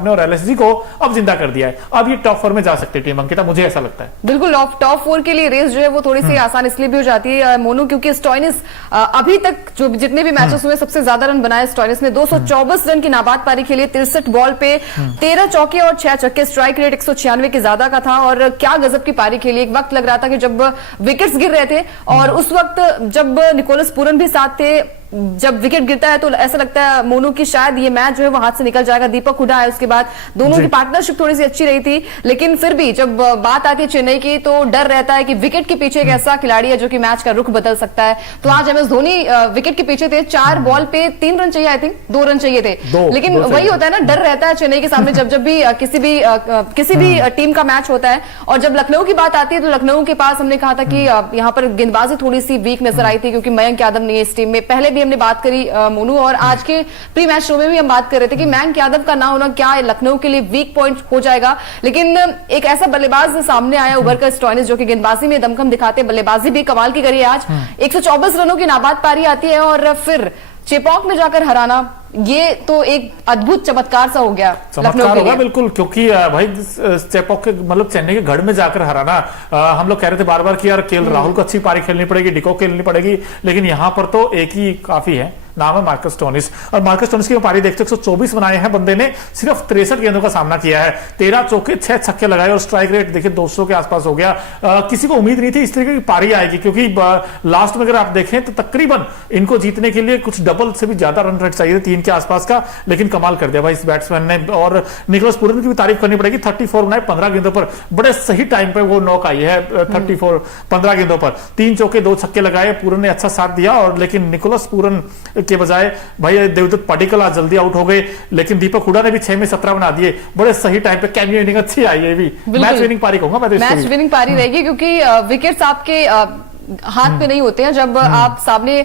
और एलएसजी को अब जिंदा कर दिया है। अब ये टॉप 4 में जा सकती है टीम अंकिता, मुझे ऐसा लगता है। बिल्कुल, टॉप 4 के लिए रेस जो है वो थोड़ी सी आसान इसलिए भी हो जाती है मोनू, क्योंकि स्टॉइनिस अभी तक जो जितने भी मैचेस हुए सबसे ज्यादा रन बनाए स्टॉइनिस ने। 224 रन की नाबाद पारी खेली, 63 बॉल पे 13 चौके और 6 छक्के, स्ट्राइक रेट 196 के ज्यादा का था। और क्या गजब की पारी खेली। एक वक्त लग रहा था कि जब विकेट्स गिर रहे थे और उस वक्त जब निकोलस पूरन भी साथ थे, जब विकेट गिरता है तो ऐसा लगता है मोनू की शायद ये मैच जो है वो हाथ से निकल जाएगा। दीपक हुडा है उसके बाद, दोनों की पार्टनरशिप थोड़ी सी अच्छी रही थी, लेकिन फिर भी जब बात आती है चेन्नई की तो डर रहता है कि विकेट के पीछे एक ऐसा खिलाड़ी है जो कि मैच का रुख बदल सकता है। तो आज एमएस धोनी विकेट के पीछे थे, 4 बॉल पे 3 रन चाहिए, आई थिंक 2 रन चाहिए थे, लेकिन वही होता है ना, डर रहता है चेन्नई के सामने जब भी किसी भी टीम का मैच होता है। और जब लखनऊ की बात आती है तो लखनऊ के पास हमने कहा था कि यहाँ पर गेंदबाजी थोड़ी सी वीक नजर आई थी, क्योंकि मयंक यादव नहीं है इस टीम में। पहले भी हमने बात करी मोनू, और आज के प्री मैच शो में भी हम बात कर रहे थे कि मयंक यादव का ना होना क्या लखनऊ के लिए वीक पॉइंट हो जाएगा। लेकिन एक ऐसा बल्लेबाज सामने आया उभर कर, स्टॉइनिस, जो कि गेंदबाजी में दमखम दिखाते, बल्लेबाजी भी कमाल की करी आज। 124 रनों की नाबाद पारी आती है और फिर चेपॉक में जाकर हराना, ये तो एक अद्भुत चमत्कार सा हो गया, चमत्कार होगा बिल्कुल। क्योंकि भाई चेपॉक के मतलब चेन्नई के गढ़ में जाकर हराना, हम लोग कह रहे थे बार बार कि यार केएल राहुल को अच्छी पारी खेलनी पड़ेगी, डिकॉक खेलनी पड़ेगी, लेकिन यहां पर तो एक ही काफी है, नाम है मार्कस स्टोइनिस। और मार्कस स्टोइनिस की पारी देखते 124 बनाए हैं बंदे ने, सिर्फ 63 गेंदों का सामना किया है, 13 चौके 6 छक्के लगाए और स्ट्राइक रेट देखिए 200 के आसपास हो गया। किसी को उम्मीद नहीं थी इस तरीके की पारी आएगी, क्योंकि लास्ट में अगर आप देखें तो तकरीबन इनको जीतने के लिए कुछ डबल से भी ज्यादा रन रेट चाहिए, 3 के आसपास का, लेकिन कमाल कर दिया भाई इस बैट्समैन ने। और निकोलस पूरन की भी तारीफ करनी पड़ेगी, 34 बनाए 15 गेंदों पर, बड़े सही टाइम पे वो नॉक आई है। 34 15 गेंदों पर 3 चौके 2 छक्के लगाए, पूरन ने अच्छा साथ दिया। और लेकिन निकोलस पूरन के बजाय भाई देवदत्त पडिक्कल आज जल्दी आउट हो गए, लेकिन दीपक हुडा ने भी 6 में 17 बना दिए, बड़े सही टाइम पे। कैमियो इनिंग अच्छी आई है, भी मैच विनिंग पारी कहूंगा मैं तो, मैच विनिंग पारी रहेगी, क्योंकि विकेट्स आपके हाथ पे नहीं होते हैं। जब आप सामने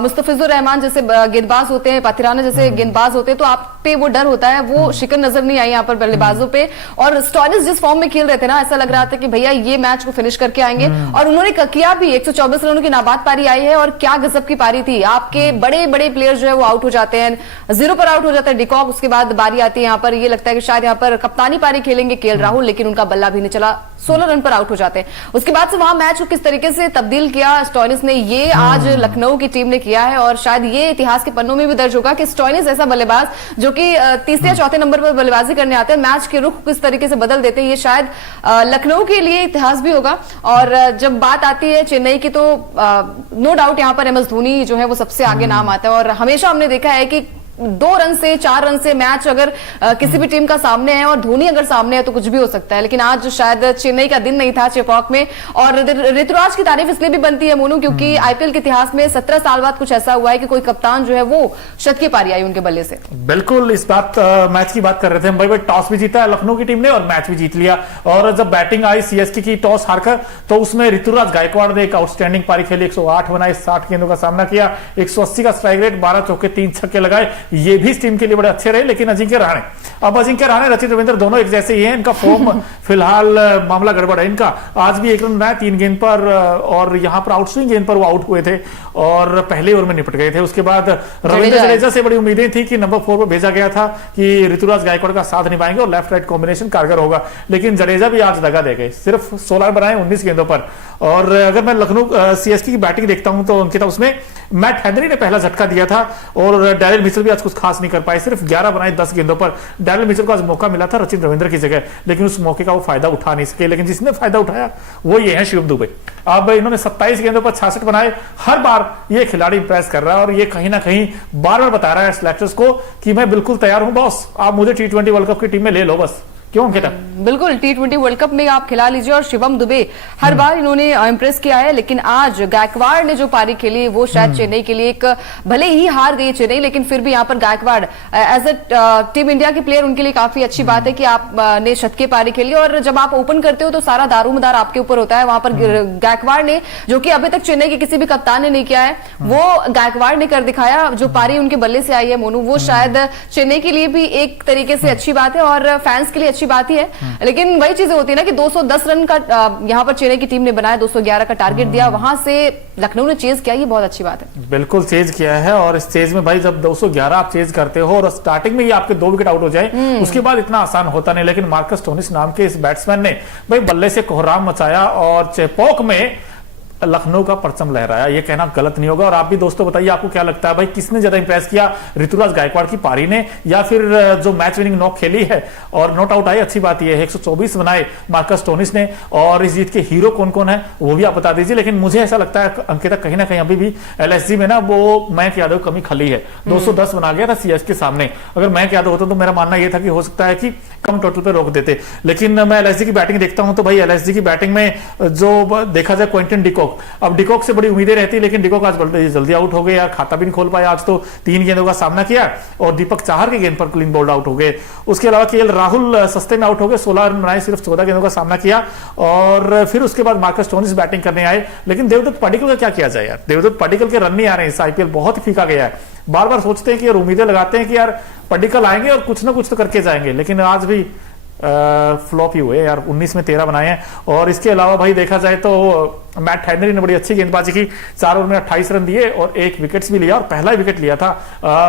मुस्तफिजुर रहमान जैसे गेंदबाज होते हैं, पाथिराना जैसे गेंदबाज होते हैं, तो आप पे वो डर होता है, वो शिकन नजर नहीं आई यहाँ पर बल्लेबाजों पे। और स्टॉइनिस जिस फॉर्म में खेल रहे थे ना, ऐसा लग रहा था कि भैया ये मैच को फिनिश करके आएंगे, और उन्होंने किया भी। 124 रनों की नाबाद पारी आई है और क्या गजब की पारी थी। आपके बड़े बड़े प्लेयर जो है वो आउट हो जाते हैं, 0 पर आउट हो जाता है डिकॉक, उसके बाद बारी आती है यहाँ पर, ये लगता है कि शायद यहाँ पर कप्तानी पारी खेलेंगे केएल राहुल, लेकिन उनका बल्ला भी नहीं चला, 16 रन पर आउट हो जाते हैं। उसके बाद से वहां मैच को किस तरीके से तब्दील किया स्टॉइनिस ने, ये आज लखनऊ की टीम ने किया है। और शायद ये इतिहास के पन्नों में भी दर्ज होगा कि स्टॉइनिस ऐसा बल्लेबाज जो कि तीसरे या चौथे नंबर पर बल्लेबाजी करने आते हैं, मैच के रुख किस तरीके से बदल देते हैं, ये शायद लखनऊ के लिए इतिहास भी होगा। और जब बात आती है चेन्नई की तो नो डाउट यहाँ पर एमएस धोनी जो है वो सबसे आगे नाम आता है। और हमेशा हमने देखा है कि 2 रन से 4 रन से मैच अगर किसी भी टीम का सामने है और धोनी अगर सामने है तो कुछ भी हो सकता है, लेकिन आज शायद चेन्नई का दिन नहीं था चेपॉक में। और ऋतुराज की तारीफ इसलिए भी बनती है मोनू, क्योंकि आईपीएल के इतिहास में 17 साल बाद कुछ ऐसा हुआ है कि कोई कप्तान जो है वो शत की पारी आई उनके बल्ले से। बिल्कुल, इस बात मैच की बात कर रहे थे हम भाई, टॉस भी जीता है लखनऊ की टीम ने और मैच भी जीत लिया। और जब बैटिंग आई सीएसके की टॉस हारकर, तो उसमें ऋतुराज गायकवाड़ ने एक आउटस्टैंडिंग पारी खेली, 108 बनाए, 60 गेंदों का सामना किया, 180 का स्ट्राइक रेट, 12 चौके 3 छक्के लगाए, ये भी इस टीम के लिए बड़े अच्छे रहे। लेकिन अजिंक्य रहाणे, अब अजिंक्य रहाणे रचित रविंद्र दोनों एक जैसे ही हैं, इनका फॉर्म फिलहाल मामला गड़बड़ है इनका। आज भी 1 रन बनाया 3 गेंद पर, और यहां पर आउटस्विंग गेंद पर वो आउट हुए थे और पहले ओवर में निपट गए थे। उसके बाद रविंद्र जडेजा से बड़ी उम्मीदें थी कि नंबर 4 पर भेजा गया था कि ऋतुराज गायकवाड़ का साथ निभाएंगे और लेफ्ट राइट कॉम्बिनेशन कारगर होगा, लेकिन जडेजा भी आज दगा दे गए, सिर्फ 16 बनाए 19 गेंदों पर। और अगर मैं लखनऊ सीएसके की बैटिंग देखता हूं तो अंकिता, उसमें मैट हेनरी ने पहला झटका दिया था और डैरिल मिचेल भी आज कुछ खास नहीं कर पाए, सिर्फ 11 बनाए 10 गेंदों पर। डैरिल मिचेल को आज मौका मिला था रचिन रविंद्र की जगह, लेकिन उस मौके का वो फायदा उठा नहीं सके। लेकिन जिसने फायदा उठाया वो ये है शिवम दुबे। अब इन्होंने 27 गेंदों पर 66 बनाए, हर बार ये खिलाड़ी इंप्रेस कर रहा है और ये कहीं ना कहीं बार बार बता रहा है सिलेक्टर्स को कि मैं बिल्कुल तैयार हूं बॉस, आप मुझे T20 वर्ल्ड कप की टीम में ले लो बस। क्यों अंकिता? बिल्कुल, T20 वर्ल्ड कप में आप खिला लीजिए। और शिवम दुबे हर बार इन्होंने इंप्रेस किया है, लेकिन आज गायकवाड़ ने जो पारी खेली वो शायद चेन्नई के लिए एक, भले ही हार गई चेन्नई, लेकिन फिर भी यहाँ पर Gaikwad as a team India के प्लेयर उनके लिए काफी अच्छी बात है कि आपने शतकीय पारी खेली। और जब आप ओपन करते हो तो सारा दारोमदार आपके ऊपर होता है। वहां पर गायकवाड़ ने, जो कि अभी तक चेन्नई के किसी भी कप्तान ने नहीं किया है, वो गायकवाड़ ने कर दिखाया। जो पारी उनके बल्ले से आई है मोनू, वो शायद चेन्नई के लिए भी एक तरीके से अच्छी बात है और फैंस के लिए अच्छी अच्छी बात ही है, लेकिन वही चीजें होती है ना कि 210 रन का यहाँ पर चेन्नई की टीम ने बनाया, 211 का टारगेट दिया, वहां से लखनऊ ने चेज किया, ये बहुत अच्छी बात है। बिल्कुल चेज किया है, और इस चेज में भाई जब 211 आप चेज करते हो और स्टार्टिंग में ही आपके 2 विकेट आउट हो जाए, उसके बाद इतना आसान होता नहीं। लेकिन मार्कस स्टोनिस नाम के इस बैट्समैन ने भाई बल्ले से कोहराम मचाया और चेपॉक में लखनऊ का परचम लहराया, ये कहना गलत नहीं होगा। और आप भी दोस्तों बताइए, आपको क्या लगता है भाई, किसने ज्यादा इंप्रेस किया, ऋतुराज गायकवाड़ की पारी ने या फिर जो मैच विनिंग नॉक खेली है और नॉट आउट आई? अच्छी बात यह है 124 बनाए मार्कस स्टोनिस ने, और इस जीत के हीरो कौन कौन है वो भी आप बता दीजिए। लेकिन मुझे ऐसा लगता है अंकिता, कहीं ना कहीं अभी भी एलएसजी में ना वो मयंक यादव कमी खली है। 210 बना गया था सीएसके के सामने, अगर मयंक यादव होता तो मेरा मानना यह था कि हो सकता है कि कम टोटल पे रोक देते। लेकिन मैं एलएसजी की बैटिंग देखता हूं तो भाई एलएसजी की बैटिंग में जो देखा जाए क्विंटन डिकॉक, अब डिकॉक से बड़ी उम्मीदें रहती, लेकिन डिकॉक आज जल्दी आउट हो गए यार, खाता भी नहीं खोल पाया। आज तो 3 गेंदों का सामना किया और दीपक चाहर की गेंद पर क्लीन बोल्ड आउट हो गए। उसके अलावा केएल राहुल सस्ते में आउट हो गए, 16 रन बनाए, सिर्फ 14 गेंदों का सामना किया। और फिर उसके बाद मार्कस स्टोनिस बैटिंग करने आए। लेकिन देवदत्त पडिक्कल का क्या किया जाए यार, देवदत्त पडिक्कल के रन नहीं आ रहे हैं, इस आईपीएल बहुत ही फीका गया है। बार बार सोचते हैं कि यार, उम्मीदें लगाते हैं कि यार पडिक्कल आएंगे और कुछ ना कुछ तो करके जाएंगे, लेकिन आज भी फ्लॉप ही हुए यार, 19 में 13 बनाए हैं। और इसके अलावा भाई देखा जाए तो मैट हेनरी ने बड़ी अच्छी गेंदबाजी की, 4 ओवर में 28 रन दिए और 1 विकेट्स भी लिया, और पहला विकेट लिया था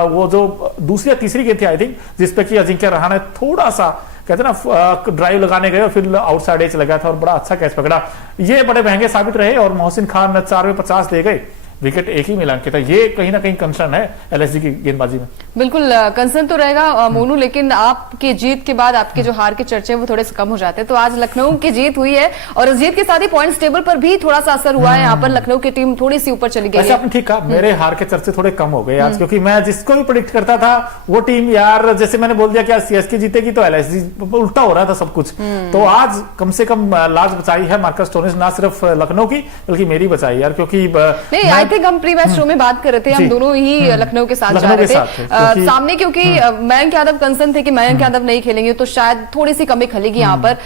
वो जो दूसरी या तीसरी गेंद थी आई थिंक, जिसपे कि अजिंक्य रहाणे थोड़ा सा कहते ना ड्राइव लगाने गए और फिर आउटसाइड एज लगा था और बड़ा अच्छा कैच पकड़ा। ये बड़े महंगे साबित रहे और मोहसिन खान 4 में 50 दे गए, विकेट एक ही मिला अंकिता। ये कहीं ना कहीं कंसर्न है एलएसजी की गेंदबाजी में। बिल्कुल कंसर्न तो रहेगा मोनू, लेकिन आपकी जीत के बाद आपके जो हार के चर्चे हैं वो थोड़े से कम हो जाते हैं। तो आज लखनऊ की जीत हुई है और इस जीत के साथ ही पॉइंट्स टेबल पर भी थोड़ा सा असर हुआ है। यहाँ पर लखनऊ की टीम थोड़ी सी ऊपर चली गई है। आपने ठीक कहा, मेरे हार के चर्चे थोड़े कम हो गए आज, क्योंकि मैं जिसको भी प्रेडिक्ट करता था वो टीम यार, जैसे मैंने बोल दिया कि सीएसके जीतेगी तो एलएसजी, उल्टा हो रहा था सब कुछ। तो आज कम से कम लाज बचाई है मार्कस स्टोनिस, ना सिर्फ लखनऊ की बल्कि मेरी बचाई यार, क्योंकि नहीं, आई थिंक हम प्री मैच में बात कर रहे थे, हम दोनों ही लखनऊ के साथ जा रहे थे सामने, क्योंकि मयंक यादव कंसर्न थे कि मयंक यादव नहीं खेलेंगे तो शायद थोड़ी सी कमी खलेगी यहाँ पर।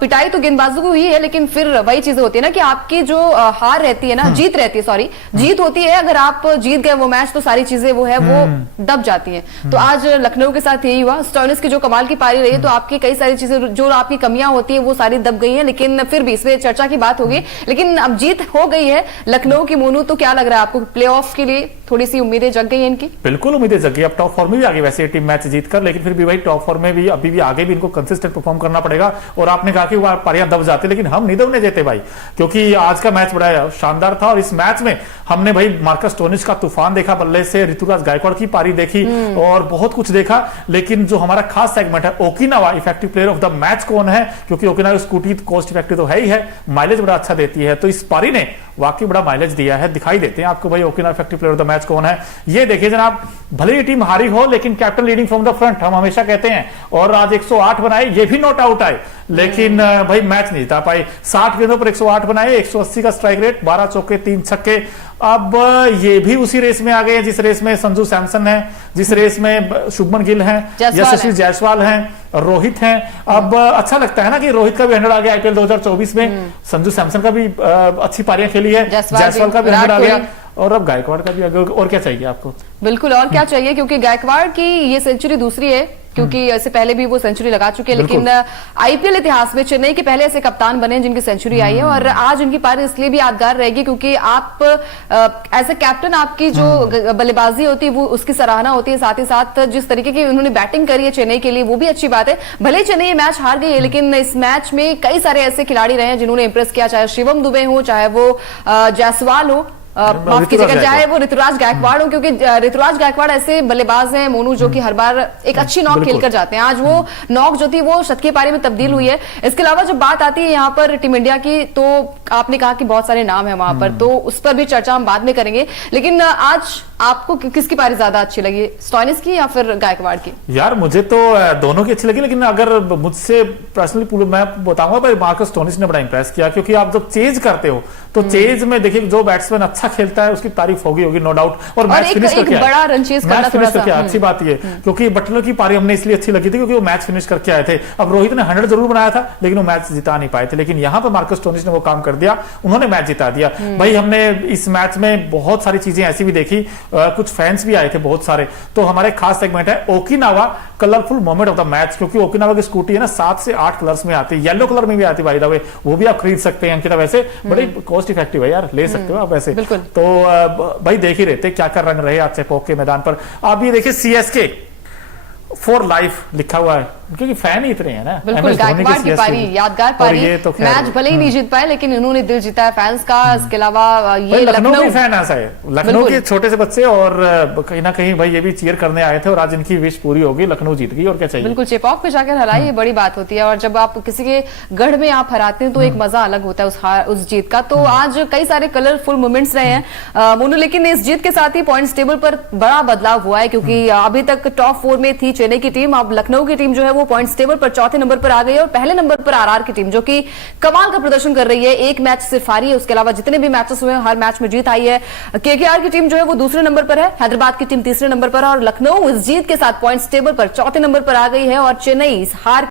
पिटाई तो गेंदबाजों को हुई है, लेकिन फिर वही चीजें होती है ना कि आपकी जो हार रहती है ना, जीत रहती है, सॉरी जीत होती है, अगर आप जीत गए वो मैच तो सारी चीजें वो है वो दब जाती है। तो आज लखनऊ के साथ यही हुआ। स्टोनिस की जो कमाल की पारी रही है, तो आपकी कई सारी चीजें जो आपकी कमियां होती है वो सारी दब गई है, लेकिन फिर भी इसमें चर्चा की बात होगी। लेकिन अब जीत हो गई है लखनऊ की। मोनू, तो क्या लग रहा है आपको, प्लेऑफ के लिए थोड़ी सी उम्मीदें जग गई हैं इनकी? बिल्कुल उम्मीदें जग गई। अब टॉप फॉर्म में भी आगे वैसे टीम मैच जीतकर, लेकिन फिर भी भाई टॉप फॉर्म में भी अभी भी आगे भी इनको कंसिस्टेंट परफॉर्म करना पड़ेगा। और आपने कहा कि वो पारियां दब जाती, लेकिन हम नहीं दबने देते भाई, क्योंकि आज का मैच बड़ा शानदार था। और इस मैच में हमने भाई मार्कस स्टोनिस का तूफान देखा बल्ले से, ऋतुराज गायकवाड़ की पारी देखी और बहुत कुछ देखा। लेकिन जो हमारा खास सेगमेंट है, Okinawa effective player of the match कौन है, क्योंकि ओकिनावा स्कूटी कॉस्ट इफेक्टिव तो है ही है, माइलेज बड़ा अच्छा देती है, तो इस पारी ने वाकई बड़ा माइलेज दिया है। दिखाई देते हैं आपको भाई Okinawa effective player of the match कौन है। ये देखिए जनाब, भले ही टीम हारी हो लेकिन captain leading from the front, हम हमेशा कहते हैं। और आज 108 बनाए, ये भी नॉट आउट आए, लेकिन भाई मैच नहीं जीता पाए। 60 गेंदों पर 108 बनाए, 180 का स्ट्राइक रेट, 12 चौके 3 छक्के। अब ये भी उसी रेस में आ गए जिस रेस में संजू सैमसन है, जिस रेस में शुभमन गिल हैं, यशस्वी जायसवाल हैं, रोहित हैं। अब अच्छा लगता है ना कि रोहित का भी 100 आ गया आईपीएल 2024 में, संजू सैमसन का भी अच्छी पारियां खेली है, जायसवाल का भी 100 आ गया, और अब गायकवाड़ का भी आ गया। और क्या चाहिए आपको? बिल्कुल, और क्या चाहिए, क्योंकि गायकवाड़ की ये सेंचुरी दूसरी है, क्योंकि इससे पहले भी वो सेंचुरी लगा चुके हैं। लेकिन आईपीएल इतिहास में चेन्नई के पहले ऐसे कप्तान बने जिनकी सेंचुरी आई है। और आज उनकी पारी इसलिए भी यादगार रहेगी क्योंकि आप एज ए कैप्टन आपकी जो बल्लेबाजी होती है वो उसकी सराहना होती है, साथ ही साथ जिस तरीके की उन्होंने बैटिंग करी है चेन्नई के लिए वो भी अच्छी बात है। भले चेन्नई ये मैच हार गई है, लेकिन इस मैच में कई सारे ऐसे खिलाड़ी रहे हैं जिन्होंने इंप्रेस किया, चाहे शिवम दुबे हो, चाहे वो जायसवाल हो, माफ कीजिएगा, चाहे वो ऋतुराज गायकवाड़ हो, क्योंकि ऋतुराज गायकवाड़ ऐसे बल्लेबाज हैं मोनू जो कि हर बार एक अच्छी नॉक खेलकर जाते हैं। आज वो नॉक जो थी वो शतकीय पारी में तब्दील हुई है। इसके अलावा जब बात आती है यहाँ पर टीम इंडिया की, तो आपने कहा कि बहुत सारे नाम है वहां पर, तो उस पर भी चर्चा हम बाद में करेंगे। लेकिन आज आपको किसकी पारी ज्यादा अच्छी लगी, स्टोनिस की या फिर गायकवाड़ की? यार मुझे तो दोनों की अच्छी लगी, लेकिन अगर मुझसे पर्सनली मैं बताऊंगा भाई मार्कस स्टोनिस ने बड़ा इंप्रेस किया, क्योंकि आप जब चेज करते हो तो चेज में देखिए जो बैट्समैन अच्छा खेलता है उसकी तारीफ होगी नो डाउट। और मैच फिनिश करके बड़ा रन चेज करना, मैच फिनिश करके अच्छी बात ये, क्योंकि बटलर की पारी हमने इसलिए अच्छी लगी थी क्योंकि वो मैच फिनिश करके आए थे। अब रोहित ने 100 जरूर बनाया था लेकिन वो मैच जिता नहीं पाए थे, लेकिन यहां पर मार्कस स्टोनिस ने वो काम कर दिया, उन्होंने मैच जिता दिया। भाई हमने इस मैच में बहुत सारी चीजें ऐसी भी देखी कुछ फैंस भी आए थे बहुत सारे। तो हमारे खास सेगमेंट है Okinawa colourful moment of the match, क्योंकि ओकिनावा की स्कूटी है ना 7 से 8 कलर्स में आती है, येलो कलर में भी आती है बाय द वे, वो भी आप खरीद सकते हैं अंकिता। वैसे बड़ी कॉस्ट इफेक्टिव है यार, ले सकते हो आप वैसे। तो भाई देख ही रहते क्या कर रंग रहे आज चेपॉक के मैदान पर। आप ये देखिए सीएसके फॉर लाइफ लिखा हुआ है, क्योंकि फैन ही इतने हैं ना। बिल्कुल, गायकवाड़ की पारी, यादगार पारी। तो मैच भले ही नहीं जीत पाए लेकिन इन्होंने दिल जीता है फैंस का। इसके अलावा ये लखनऊ के फैन ऐसा है, लखनऊ के छोटे से बच्चे, और कहीं ना कहीं भाई ये भी चीयर करने आए थे और आज इनकी विश पूरी होगी, लखनऊ जीत गई और क्या चाहिए। बिल्कुल, चेपॉक पे जाकर हराई ये बड़ी बात होती है, और जब आप किसी के गढ़ में आप हराते हैं तो एक मजा अलग होता है उस जीत का। तो आज कई सारे कलरफुल मोमेंट्स रहे हैं मोनू, लेकिन इस जीत के साथ ही पॉइंट्स टेबल पर बड़ा बदलाव हुआ है, क्योंकि अभी तक टॉप 4 में थी चेन्नई की टीम, अब लखनऊ की टीम जो है वो पॉइंट्स टेबल पर चौथे नंबर पर आ गई है, और पहले नंबर पर आरआर की टीम जो कि कमाल का प्रदर्शन कर रही है। एक मैच सिर्फ हारी है, उसके अलावा जितने भी मैचेस हुए हैं हर मैच में जीत आई है। केकेआर की टीम जो है वो दूसरे नंबर पर है, हैदराबाद की टीम तीसरे नंबर पर है, और लखनऊ इस जीत के साथ पॉइंट्स टेबल पर चौथे नंबर पर आ गई है, और चेन्नई इस हार